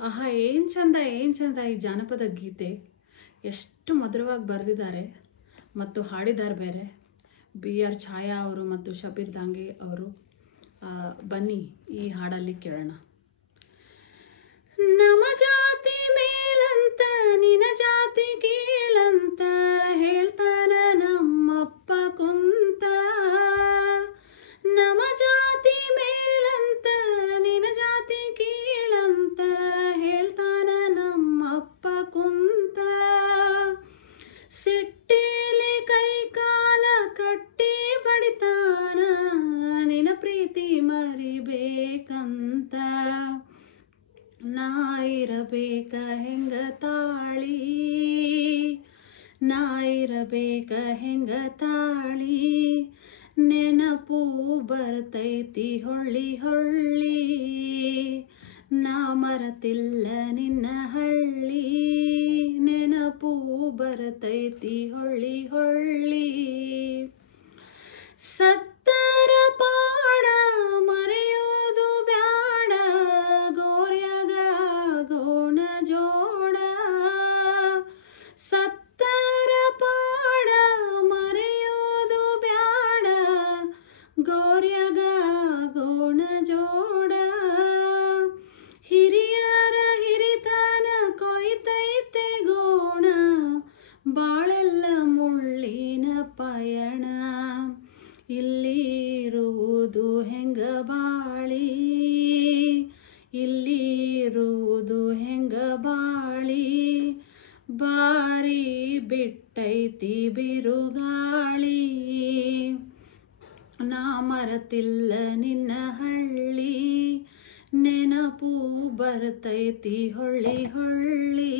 ಆಹಾ, ಏನು ಚಂದ ಏನು ಚಂದ ಈ ಜಾನಪದ ಗೀತೆ. ಎಷ್ಟು ಮಧುರವಾಗಿ ಬರೆದಿದ್ದಾರೆ ಮತ್ತು ಹಾಡಿದ್ದಾರೆ ಬೇರೆ. BR ಛಾಯಾ ಅವರು ಮತ್ತು ಶಬೀರ್ ದಾಂಗೆ ಅವರು. ಬನ್ನಿ ಈ ಹಾಡಲ್ಲಿ ಕೇಳೋಣ. ನಮ್ಮ ಜಾತಿ ಮೇಲಂತ ನಿನ್ನ ಜಾತಿ ಕೀಳಂತ ಹೇಳ್ತಾನ ನಮ್ಮಪ್ಪ ಕುಂತ. ನಮ್ಮ ಜಾತಿ ಮೇಲಂತ ನಿನ್ನ ಜಾತಿ ಕೀಳಂತ ಹೇಳ್ತಾನ ನಮ್ಮಪ್ಪ ಕುಂತ. ಸಿಟ್ಟೇಲಿ ಕೈ ಕಾಲ ಕಟ್ಟಿ ಬಡಿತಾನ ನಿನ್ನ ಪ್ರೀತಿ ಮರಿಬೇಕಂತ. ನಾ ಇರಬೇಕ ಹೆಂಗ ತಾಳಿ, ನಾ ಇರಬೇಕ ಹೆಂಗ ತಾಳಿ, ನೆನಪು ಬರ್ತೈತಿ ಹೊಳ್ಳಿ ಹೊಳ್ಳಿ, ನಾ ಮರತಿಲ್ಲ ನಿನ್ನ ಹಳ್ಳಿ, ನೆನಪು ಬರ್ತೈತಿ ಹೊಳ್ಳಿ ಹೊಳ್ಳಿ. ಸತ್ತರ ಪಾಡ ಮರೆಯೋದು ಬ್ಯಾಡ, ಗೋರ್ಯಾಗ ಗೋಣ ಜೋಡ. ಸತ್ತರ ಪಾಡ ಮರೆಯೋದು ಬ್ಯಾಡ, ಗೋರ್ಯಾಗ ಗೋಣ ಜೋಡ. ಹಿರಿಯರ ಹಿರಿತನ ಕೊಯ್ತೈತೆ ಗೋಣ, ಬಾಳೆಲ್ಲ ಮುಳ್ಳಿನ ಪಯಣ. ಇಲ್ಲಿರುವುದು ಹೆಂಗ ಬಾಳಿ, ಇಲ್ಲಿರುವುದು ಹೆಂಗ ಬಾಳಿ, ಬಾರಿ ಬಿಟ್ಟೈತಿ ಬಿರುಗಾಳಿ, ನಾ ಮರತಿಲ್ಲ ನಿನ್ನ ಹಳ್ಳಿ, ನೆನಪು ಬರ್ತೈತಿ ಹೊಳ್ಳಿ ಹೊಳ್ಳಿ.